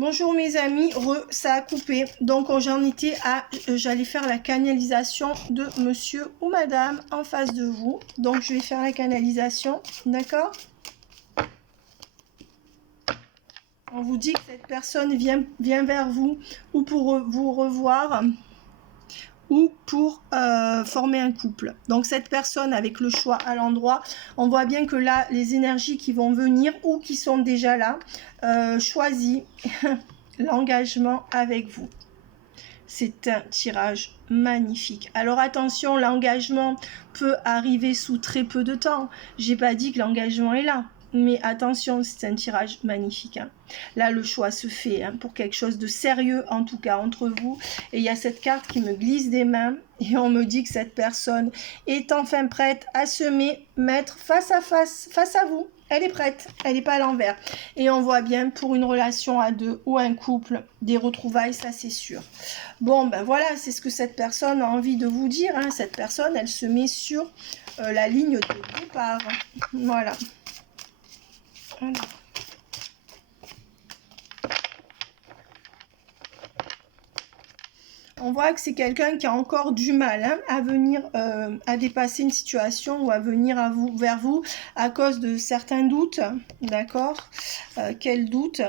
Bonjour mes amis, ça a coupé. Donc j'en étais à, j'allais faire la canalisation de monsieur ou madame en face de vous. Donc je vais faire la canalisation, d'accord? On vous dit que cette personne vient vers vous ou pour vous revoir ou pour former un couple. Donc cette personne avec le choix à l'endroit, on voit bien que là, les énergies qui vont venir ou qui sont déjà là, choisit l'engagement avec vous. C'est un tirage magnifique. Alors attention, l'engagement peut arriver sous très peu de temps. J'ai pas dit que l'engagement est là. Mais attention, c'est un tirage magnifique. Hein. Là, le choix se fait pour quelque chose de sérieux, en tout cas entre vous. Et il y a cette carte qui me glisse des mains. Et on me dit que cette personne est enfin prête à se mettre face à vous. Elle est prête, elle n'est pas à l'envers. Et on voit bien pour une relation à deux ou un couple, des retrouvailles, ça c'est sûr. Bon, ben voilà, c'est ce que cette personne a envie de vous dire. Hein. Cette personne, elle se met sur la ligne de départ. Voilà. Alors. On voit que c'est quelqu'un qui a encore du mal à venir, à dépasser une situation ou à venir vers vous à cause de certains doutes, d'accord? Quels doutes?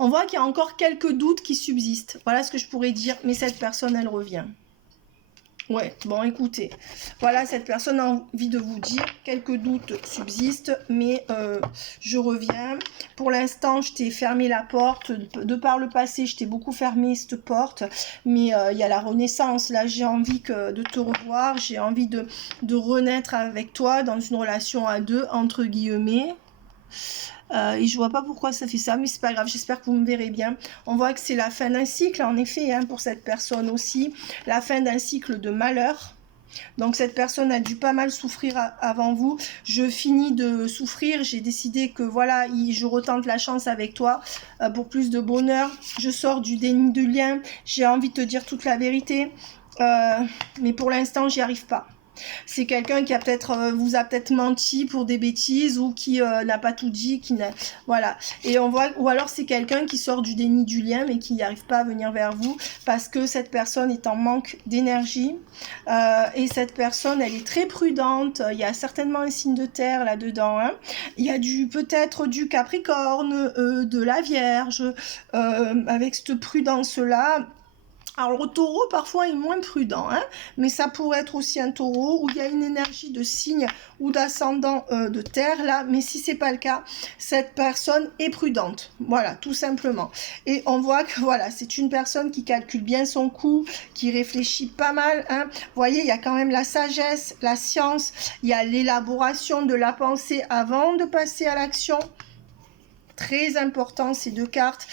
On voit qu'il y a encore quelques doutes qui subsistent. Voilà ce que je pourrais dire, mais cette personne, elle revient. Ouais, bon, écoutez, voilà, cette personne a envie de vous dire, quelques doutes subsistent, mais je reviens. Pour l'instant, je t'ai fermé la porte, de par le passé, je t'ai beaucoup fermé cette porte, mais il y a la renaissance, là, j'ai envie de te revoir, j'ai envie de renaître avec toi dans une relation à deux, entre guillemets. Et je vois pas pourquoi ça fait ça, mais c'est pas grave, j'espère que vous me verrez bien. On voit que c'est la fin d'un cycle, en effet, pour cette personne aussi, la fin d'un cycle de malheur. Donc cette personne a dû pas mal souffrir avant vous. Je finis de souffrir, j'ai décidé que voilà, je retente la chance avec toi pour plus de bonheur. Je sors du déni de lien, j'ai envie de te dire toute la vérité, mais pour l'instant j'y arrive pas. C'est quelqu'un qui a peut-être vous a peut-être menti pour des bêtises ou qui n'a pas tout dit, voilà. Et on voit, ou alors c'est quelqu'un qui sort du déni du lien mais qui n'arrive pas à venir vers vous parce que cette personne est en manque d'énergie et cette personne elle est très prudente. Il y a certainement un signe de terre là-dedans. Hein. Il y a peut-être du Capricorne, de la Vierge avec cette prudence là. Alors le taureau parfois est moins prudent, mais ça pourrait être aussi un taureau où il y a une énergie de signe ou d'ascendant de terre là, mais si c'est pas le cas, cette personne est prudente, voilà, tout simplement. Et on voit que voilà, c'est une personne qui calcule bien son coup, qui réfléchit pas mal, Vous voyez, il y a quand même la sagesse, la science, il y a l'élaboration de la pensée avant de passer à l'action. Très important ces deux cartes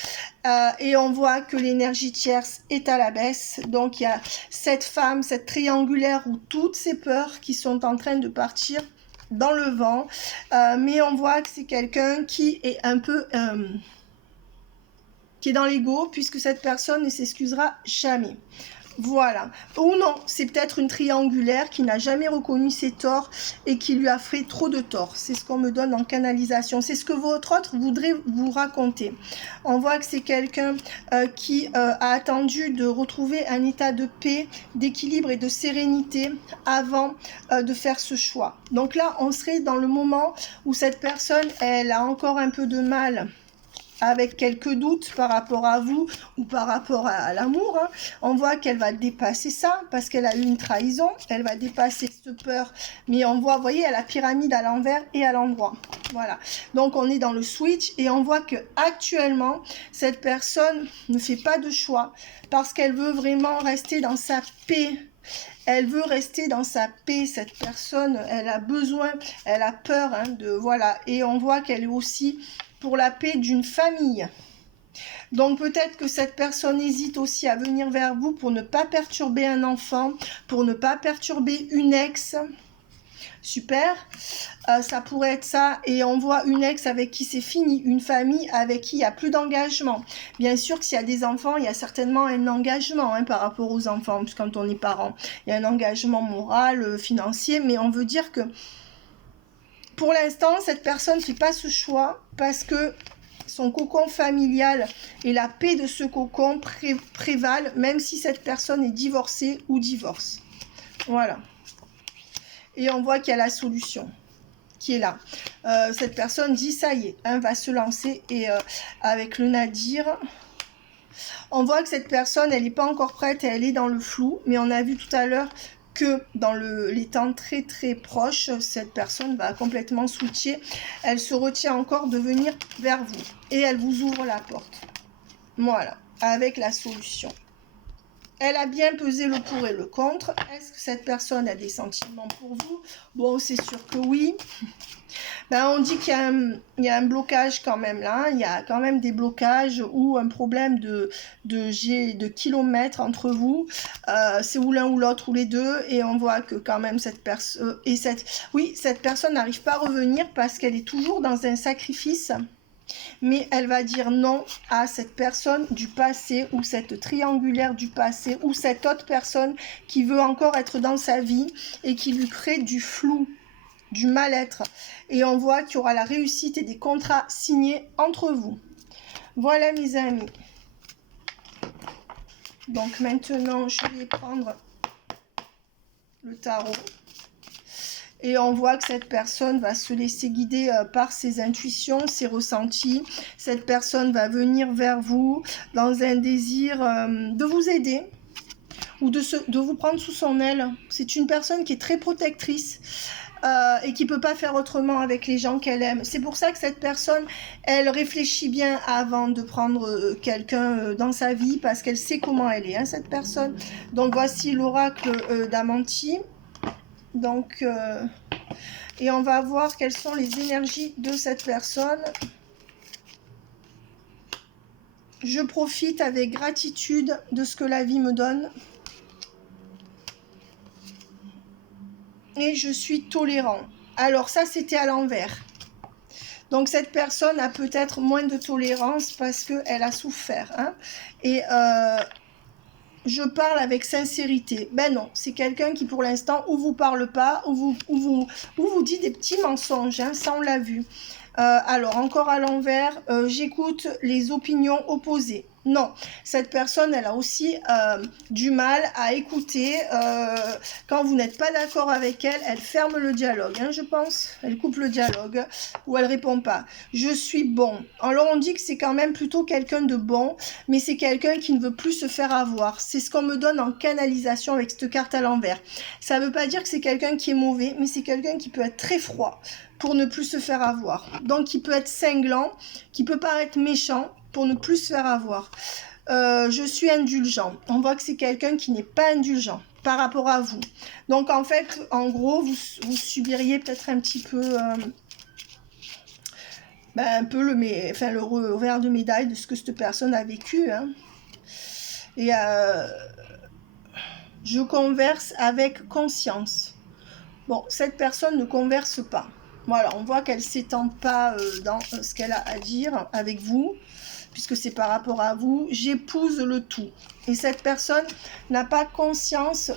et on voit que l'énergie tierce est à la baisse, donc il y a cette femme, cette triangulaire où toutes ces peurs qui sont en train de partir dans le vent, mais on voit que c'est quelqu'un qui est un peu qui est dans l'ego puisque cette personne ne s'excusera jamais. Voilà. Ou non, c'est peut-être une triangulaire qui n'a jamais reconnu ses torts et qui lui a fait trop de torts. C'est ce qu'on me donne en canalisation. C'est ce que votre autre voudrait vous raconter. On voit que c'est quelqu'un qui a attendu de retrouver un état de paix, d'équilibre et de sérénité avant de faire ce choix. Donc là, on serait dans le moment où cette personne, elle a encore un peu de mal avec quelques doutes par rapport à vous ou par rapport à l'amour, on voit qu'elle va dépasser ça parce qu'elle a eu une trahison, elle va dépasser cette peur, mais on voit, vous voyez, elle a la pyramide à l'envers et à l'endroit, voilà. Donc on est dans le switch et on voit que actuellement cette personne ne fait pas de choix parce qu'elle veut vraiment rester dans sa paix. Elle veut rester dans sa paix, cette personne, elle a besoin, elle a peur, voilà, et on voit qu'elle est aussi pour la paix d'une famille. Donc peut-être que cette personne hésite aussi à venir vers vous pour ne pas perturber un enfant, pour ne pas perturber une ex. Super, ça pourrait être ça. Et on voit une ex avec qui c'est fini, une famille avec qui il n'y a plus d'engagement. Bien sûr que s'il y a des enfants, il y a certainement un engagement par rapport aux enfants, parce que quand on est parent, il y a un engagement moral, financier, mais on veut dire que Pour l'instant, cette personne ne fait pas ce choix parce que son cocon familial et la paix de ce cocon prévalent, même si cette personne est divorcée ou divorce. Voilà. Et on voit qu'il y a la solution qui est là. Cette personne dit, ça y est, va se lancer. Et avec le Nadir, on voit que cette personne, elle n'est pas encore prête et elle est dans le flou. Mais on a vu tout à l'heure que dans les temps très très proches, cette personne va complètement switcher. Elle se retient encore de venir vers vous. Et elle vous ouvre la porte. Voilà, avec la solution. Elle a bien pesé le pour et le contre. Est-ce que cette personne a des sentiments pour vous? Bon, c'est sûr que oui. Ben, on dit qu'il y a un blocage quand même là. Il y a quand même des blocages ou un problème de kilomètres entre vous. C'est ou l'un ou l'autre ou les deux. Et on voit que quand même cette personne... cette personne n'arrive pas à revenir parce qu'elle est toujours dans un sacrifice. Mais elle va dire non à cette personne du passé ou cette triangulaire du passé ou cette autre personne qui veut encore être dans sa vie et qui lui crée du flou, du mal-être. Et on voit qu'il y aura la réussite et des contrats signés entre vous. Voilà mes amis. Donc maintenant, je vais prendre le tarot. Et on voit que cette personne va se laisser guider par ses intuitions, ses ressentis. Cette personne va venir vers vous dans un désir de vous aider ou de vous prendre sous son aile. C'est une personne qui est très protectrice et qui ne peut pas faire autrement avec les gens qu'elle aime. C'est pour ça que cette personne, elle réfléchit bien avant de prendre quelqu'un dans sa vie parce qu'elle sait comment elle est, hein, cette personne. Donc voici l'oracle d'Amanti. Donc, et on va voir quelles sont les énergies de cette personne. Je profite avec gratitude de ce que la vie me donne. Et je suis tolérant. Alors ça, c'était à l'envers. Donc cette personne a peut-être moins de tolérance parce qu'elle a souffert. Hein. Et... je parle avec sincérité. Ben non, c'est quelqu'un qui pour l'instant ou vous parle pas, ou vous dit des petits mensonges, hein, ça on l'a vu. Alors encore à l'envers, j'écoute les opinions opposées. Non, cette personne, elle a aussi du mal à écouter. Quand vous n'êtes pas d'accord avec elle, elle ferme le dialogue, hein, je pense. Elle coupe le dialogue ou elle répond pas. Je suis bon. Alors on dit que c'est quand même plutôt quelqu'un de bon, mais c'est quelqu'un qui ne veut plus se faire avoir. C'est ce qu'on me donne en canalisation avec cette carte à l'envers. Ça ne veut pas dire que c'est quelqu'un qui est mauvais, mais c'est quelqu'un qui peut être très froid pour ne plus se faire avoir. Donc qui peut être cinglant, qui peut paraître méchant, pour ne plus se faire avoir. Je suis indulgent. On voit que c'est quelqu'un qui n'est pas indulgent par rapport à vous. Donc en fait, en gros, vous subiriez peut-être un petit peu, le revers de médaille de ce que cette personne a vécu. Hein. Et je converse avec conscience. Bon, cette personne ne converse pas. Voilà, on voit qu'elle ne s'étend pas dans ce qu'elle a à dire avec vous. Puisque c'est par rapport à vous, j'épouse le tout. Et cette personne n'a pas conscience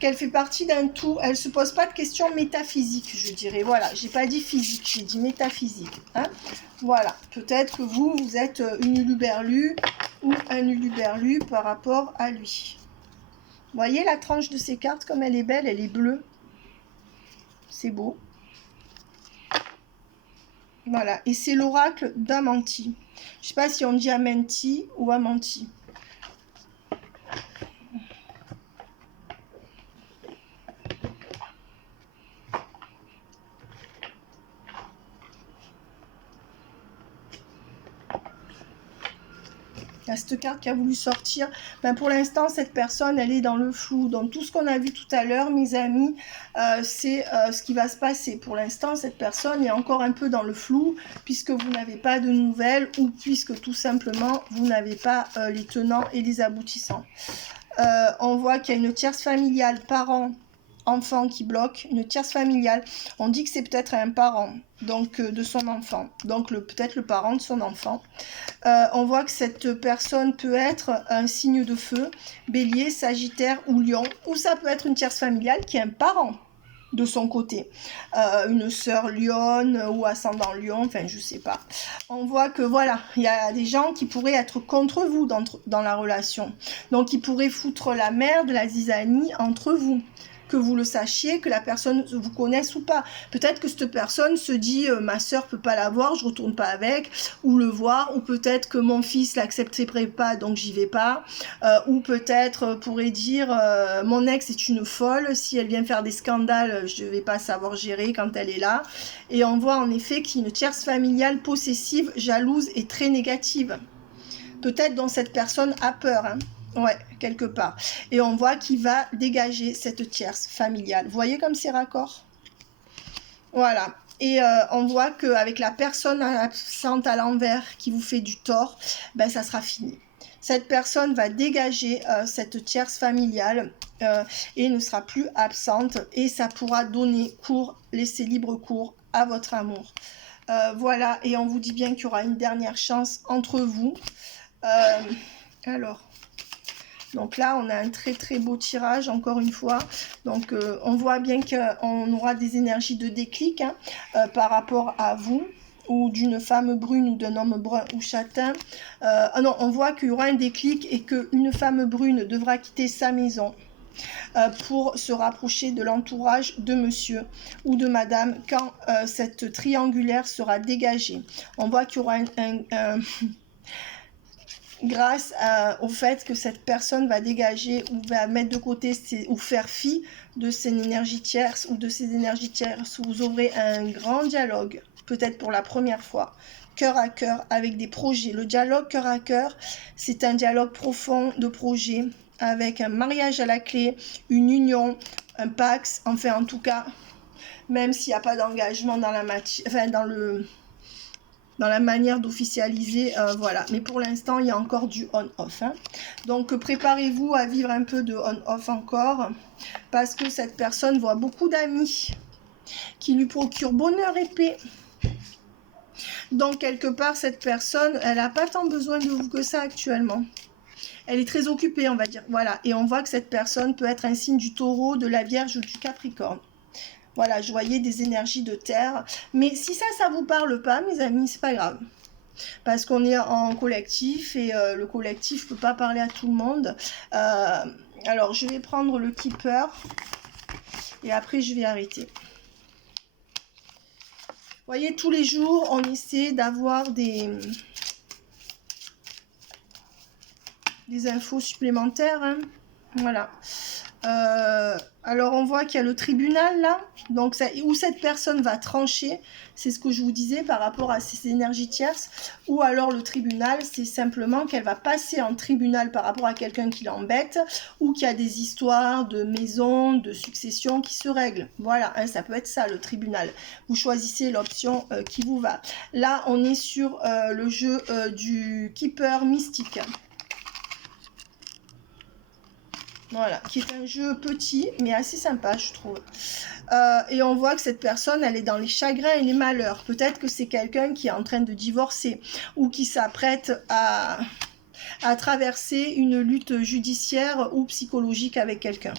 qu'elle fait partie d'un tout. Elle ne se pose pas de questions métaphysiques, je dirais. Voilà, j'ai pas dit physique, j'ai dit métaphysique. Hein. Voilà, peut-être que vous êtes une uluberlue ou un uluberlu par rapport à lui. Vous voyez la tranche de ces cartes, comme elle est belle, elle est bleue. C'est beau. Voilà, et c'est l'oracle d'Amanti. Je ne sais pas si on dit Amenti ou Amanti. Il y a cette carte qui a voulu sortir. Ben pour l'instant, cette personne, elle est dans le flou. Donc, tout ce qu'on a vu tout à l'heure, mes amis, c'est ce qui va se passer. Pour l'instant, cette personne est encore un peu dans le flou, puisque vous n'avez pas de nouvelles ou puisque tout simplement, vous n'avez pas les tenants et les aboutissants. On voit qu'il y a une tierce familiale, parent, enfant qui bloque, une tierce familiale. On dit que c'est peut-être un parent donc de son enfant, donc peut-être le parent de son enfant. On voit que cette personne peut être un signe de feu, bélier, sagittaire ou lion, ou ça peut être une tierce familiale qui est un parent. de son côté. Une sœur lionne ou ascendant lion, enfin je sais pas. On voit que voilà, il y a des gens qui pourraient être contre vous dans la relation. Donc ils pourraient foutre la merde, la zizanie entre vous. Que vous le sachiez, que la personne vous connaisse ou pas. Peut-être que cette personne se dit ma soeur peut pas la voir, je retourne pas avec, ou le voir, ou peut-être que mon fils l'accepterait pas, donc j'y vais pas, ou peut-être pourrait dire mon ex est une folle, si elle vient faire des scandales, je vais pas savoir gérer quand elle est là. Et on voit en effet qu'il y a une tierce familiale possessive, jalouse et très négative. Peut-être dont cette personne a peur, hein. Ouais, quelque part. Et on voit qu'il va dégager cette tierce familiale. Vous voyez comme c'est raccord? Voilà. Et on voit qu'avec la personne absente à l'envers qui vous fait du tort, ben ça sera fini. Cette personne va dégager cette tierce familiale et ne sera plus absente. Et ça pourra donner cours, laisser libre cours à votre amour. Voilà, et on vous dit bien qu'il y aura une dernière chance entre vous. Alors... Donc là, on a un très très beau tirage, encore une fois. Donc on voit bien qu'on aura des énergies de déclic hein, par rapport à vous, ou d'une femme brune ou d'un homme brun ou châtain. Non, on voit qu'il y aura un déclic et qu'une femme brune devra quitter sa maison pour se rapprocher de l'entourage de monsieur ou de madame quand cette triangulaire sera dégagée. On voit qu'il y aura grâce au fait que cette personne va dégager ou va mettre de côté ou faire fi de ses énergies tierces ou de ses énergies tierces, vous aurez un grand dialogue, peut-être pour la première fois, cœur à cœur, avec des projets. Le dialogue cœur à cœur, c'est un dialogue profond de projets, avec un mariage à la clé, une union, un pax, enfin en tout cas, même s'il n'y a pas d'engagement dans la matière, enfin dans la manière d'officialiser, voilà. Mais pour l'instant, il y a encore du on-off. Hein. Donc, préparez-vous à vivre un peu de on-off encore, parce que cette personne voit beaucoup d'amis qui lui procurent bonheur et paix. Donc, quelque part, cette personne, elle n'a pas tant besoin de vous que ça actuellement. Elle est très occupée, on va dire. Voilà. Et on voit que cette personne peut être un signe du taureau, de la vierge ou du capricorne. Voilà, je voyais des énergies de terre. Mais si ça vous parle pas, mes amis, c'est pas grave. Parce qu'on est en collectif et le collectif peut pas parler à tout le monde. Alors, je vais prendre le keeper et après, je vais arrêter. Vous voyez, tous les jours, on essaie d'avoir des infos supplémentaires. Hein. Voilà. Alors on voit qu'il y a le tribunal là, donc où cette personne va trancher, c'est ce que je vous disais par rapport à ces énergies tierces, ou alors le tribunal, c'est simplement qu'elle va passer en tribunal par rapport à quelqu'un qui l'embête, ou qu'il y a des histoires de maison, de succession qui se règlent. Voilà, hein, ça peut être ça le tribunal. Vous choisissez l'option qui vous va. Là, on est sur le jeu du keeper mystique. Voilà, qui est un jeu petit, mais assez sympa, je trouve. Et on voit que cette personne, elle est dans les chagrins et les malheurs. Peut-être que c'est quelqu'un qui est en train de divorcer ou qui s'apprête à traverser une lutte judiciaire ou psychologique avec quelqu'un.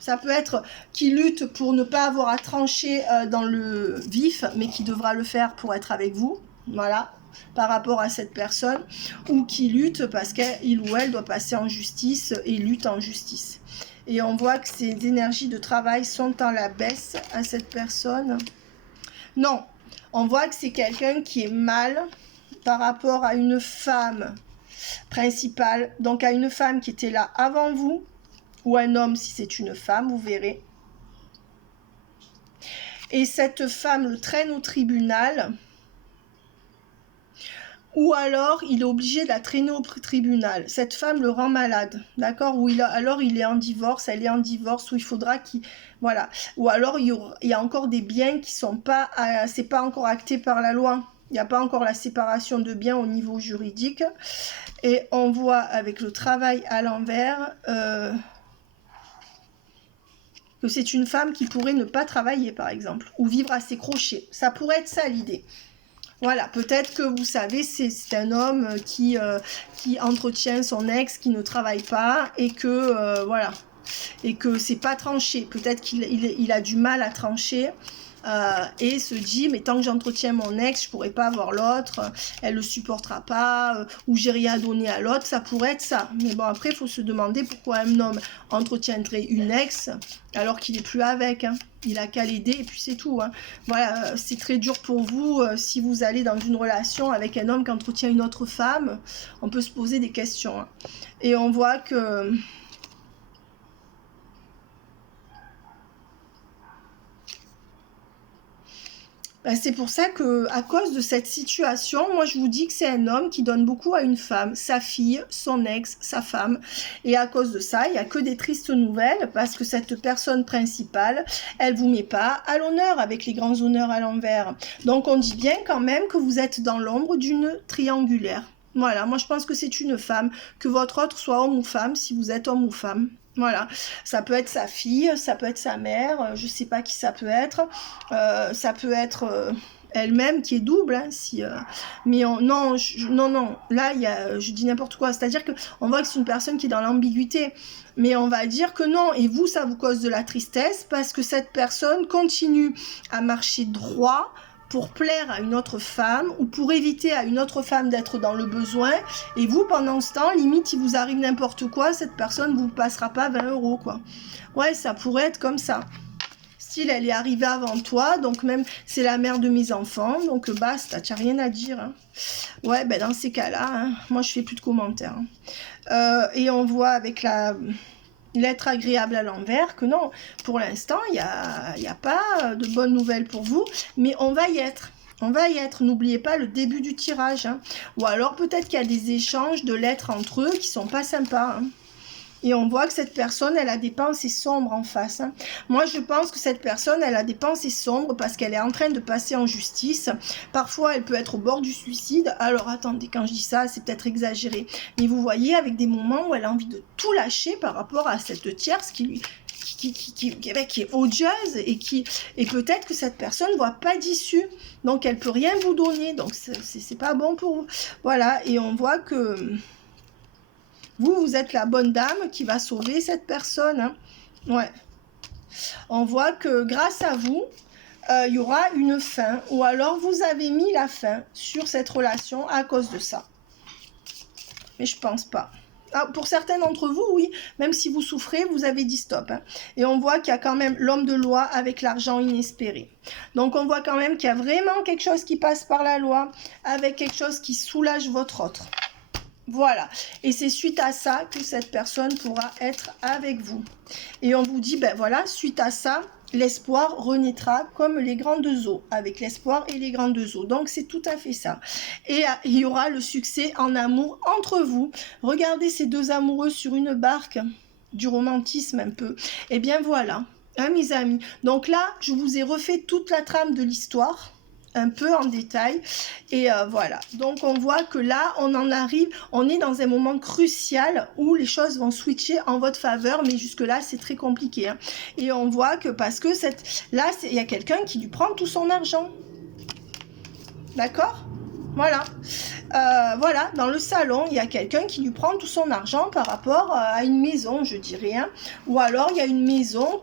Ça peut être qui lutte pour ne pas avoir à trancher dans le vif, mais qui devra le faire pour être avec vous. Voilà, par rapport à cette personne, ou qui lutte parce qu'il ou elle doit passer en justice et lutte en justice. Et on voit que ces énergies de travail sont en la baisse à cette personne. Non, on voit que c'est quelqu'un qui est mal par rapport à une femme principale, donc à une femme qui était là avant vous, ou un homme si c'est une femme, vous verrez. Et cette femme le traîne au tribunal, ou alors il est obligé de la traîner au tribunal. Cette femme le rend malade, d'accord? Ou alors il est en divorce, elle est en divorce, où il faudra qu'il... Voilà. Ou alors il y a encore des biens qui sont pas... c'est pas encore acté par la loi. Il n'y a pas encore la séparation de biens au niveau juridique. Et on voit avec le travail à l'envers... que c'est une femme qui pourrait ne pas travailler, par exemple, ou vivre à ses crochets. Ça pourrait être ça, l'idée. Voilà, peut-être que vous savez, c'est un homme qui entretient son ex, qui ne travaille pas, et que, voilà, et que c'est pas tranché. Peut-être qu'il a du mal à trancher. Et se dit mais tant que j'entretiens mon ex je pourrais pas avoir l'autre, elle le supportera pas, ou j'ai rien à donner à l'autre, ça pourrait être ça. Mais bon, après il faut se demander pourquoi un homme entretiendrait une ex alors qu'il est plus avec, hein. Il a qu'à l'aider et puis c'est tout, hein. Voilà, c'est très dur pour vous si vous allez dans une relation avec un homme qui entretient une autre femme, on peut se poser des questions, hein. Et on voit que ben, c'est pour ça que, à cause de cette situation, moi je vous dis que c'est un homme qui donne beaucoup à une femme, sa fille, son ex, sa femme. Et à cause de ça, il n'y a que des tristes nouvelles parce que cette personne principale, elle vous met pas à l'honneur avec les grands honneurs à l'envers. Donc on dit bien quand même que vous êtes dans l'ombre d'une triangulaire. Voilà, moi je pense que c'est une femme, que votre autre soit homme ou femme, si vous êtes homme ou femme. Voilà, ça peut être sa fille, ça peut être sa mère, je sais pas qui ça peut être, ça peut être elle-même qui est double, hein, si, mais non, non, là je dis n'importe quoi, c'est-à-dire que on voit que c'est une personne qui est dans l'ambiguïté, mais on va dire que non, et vous ça vous cause de la tristesse parce que cette personne continue à marcher droit pour plaire à une autre femme ou pour éviter à une autre femme d'être dans le besoin, et vous pendant ce temps limite il vous arrive n'importe quoi, cette personne vous passera pas 20 €, quoi. Ouais, ça pourrait être comme ça, style elle est arrivée avant toi, donc même c'est la mère de mes enfants, donc basta, tu n'as rien à dire, hein. Ouais, ben dans ces cas là, hein, moi je fais plus de commentaires, hein. Et on voit avec l'être agréable à l'envers, que non, pour l'instant, il n'y a pas de bonnes nouvelles pour vous, mais on va y être. On va y être, n'oubliez pas le début du tirage, hein. Ou alors peut-être qu'il y a des échanges de lettres entre eux qui sont pas sympas, hein. Et on voit que cette personne, elle a des pensées sombres en face, hein. Moi, je pense que cette personne, elle a des pensées sombres parce qu'elle est en train de passer en justice. Parfois, elle peut être au bord du suicide. Alors, attendez, quand je dis ça, c'est peut-être exagéré. Mais vous voyez, avec des moments où elle a envie de tout lâcher par rapport à cette tierce qui est odieuse et peut-être que cette personne ne voit pas d'issue. Donc, elle peut rien vous donner. Donc, c'est pas bon pour vous. Voilà, et on voit que vous êtes la bonne dame qui va sauver cette personne, hein. Ouais. On voit que grâce à vous, il y aura une fin. Ou alors vous avez mis la fin sur cette relation à cause de ça. Mais je pense pas. Ah, pour certains d'entre vous, oui. Même si vous souffrez, vous avez dit stop, hein. Et on voit qu'il y a quand même l'homme de loi avec l'argent inespéré. Donc on voit quand même qu'il y a vraiment quelque chose qui passe par la loi avec quelque chose qui soulage votre autre. Voilà, et c'est suite à ça que cette personne pourra être avec vous. Et on vous dit, ben voilà, suite à ça, l'espoir renaîtra comme les grandes eaux, avec l'espoir et les grandes eaux. Donc c'est tout à fait ça. Et il y aura le succès en amour entre vous. Regardez ces deux amoureux sur une barque, du romantisme un peu. Et bien voilà, hein, mes amis. Donc là, je vous ai refait toute la trame de l'histoire, un peu en détail, et voilà, donc on voit que là on en arrive, on est dans un moment crucial où les choses vont switcher en votre faveur, mais jusque là c'est très compliqué, hein. Et on voit que parce que là il y a quelqu'un qui lui prend tout son argent, d'accord, voilà. Voilà, dans le salon, il y a quelqu'un qui lui prend tout son argent par rapport à une maison, je dirais, hein. Ou alors il y a une maison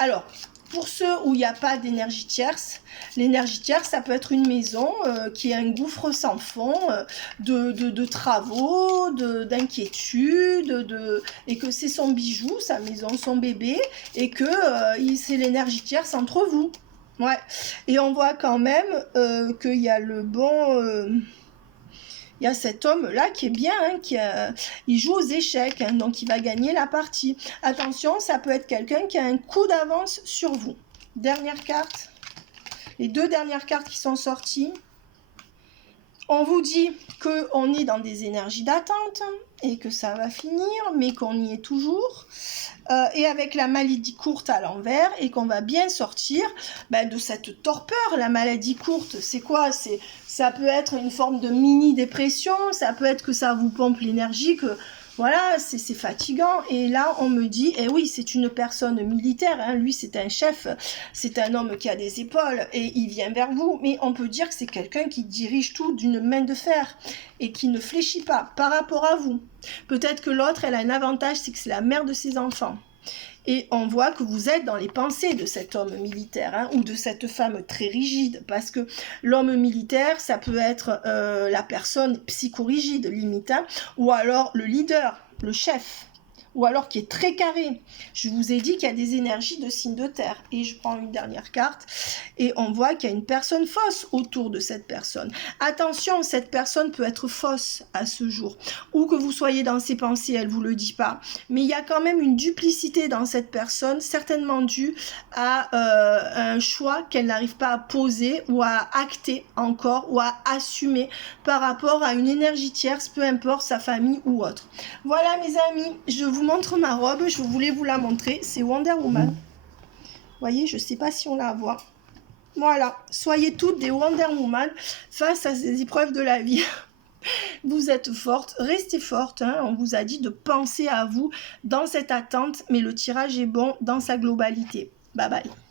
alors pour ceux où il n'y a pas d'énergie tierce, l'énergie tierce, ça peut être une maison qui est un gouffre sans fond de travaux, d'inquiétudes, et que c'est son bijou, sa maison, son bébé, et que c'est l'énergie tierce entre vous. Ouais, et on voit quand même qu'il y a le bon... il y a cet homme-là qui est bien, hein, il joue aux échecs, hein, donc il va gagner la partie. Attention, ça peut être quelqu'un qui a un coup d'avance sur vous. Dernière carte. Les deux dernières cartes qui sont sorties. On vous dit qu'on est dans des énergies d'attente et que ça va finir, mais qu'on y est toujours. Et avec la maladie courte à l'envers, et qu'on va bien sortir de cette torpeur. La maladie courte, c'est quoi? Ça peut être une forme de mini-dépression, ça peut être que ça vous pompe l'énergie, que Voilà, c'est fatigant. Et là, on me dit, eh oui, c'est une personne militaire, hein, lui c'est un chef, c'est un homme qui a des épaules et il vient vers vous. Mais on peut dire que c'est quelqu'un qui dirige tout d'une main de fer et qui ne fléchit pas par rapport à vous. Peut-être que l'autre, elle a un avantage, c'est que c'est la mère de ses enfants. Et on voit que vous êtes dans les pensées de cet homme militaire, hein, ou de cette femme très rigide, parce que l'homme militaire, ça peut être la personne psychorigide, limite, hein, ou alors le leader, le chef, ou alors qui est très carré. Je vous ai dit qu'il y a des énergies de signe de terre. Et je prends une dernière carte, et on voit qu'il y a une personne fausse autour de cette personne. Attention, cette personne peut être fausse à ce jour, ou que vous soyez dans ses pensées, elle ne vous le dit pas, mais il y a quand même une duplicité dans cette personne, certainement due à un choix qu'elle n'arrive pas à poser, ou à acter encore, ou à assumer par rapport à une énergie tierce, peu importe sa famille ou autre. Voilà mes amis, je vous montre ma robe, je voulais vous la montrer, c'est Wonder Woman. Vous voyez, je ne sais pas si on la voit. Voilà, soyez toutes des Wonder Woman face à ces épreuves de la vie. Vous êtes fortes, restez fortes, hein. On vous a dit de penser à vous dans cette attente, mais le tirage est bon dans sa globalité. Bye bye.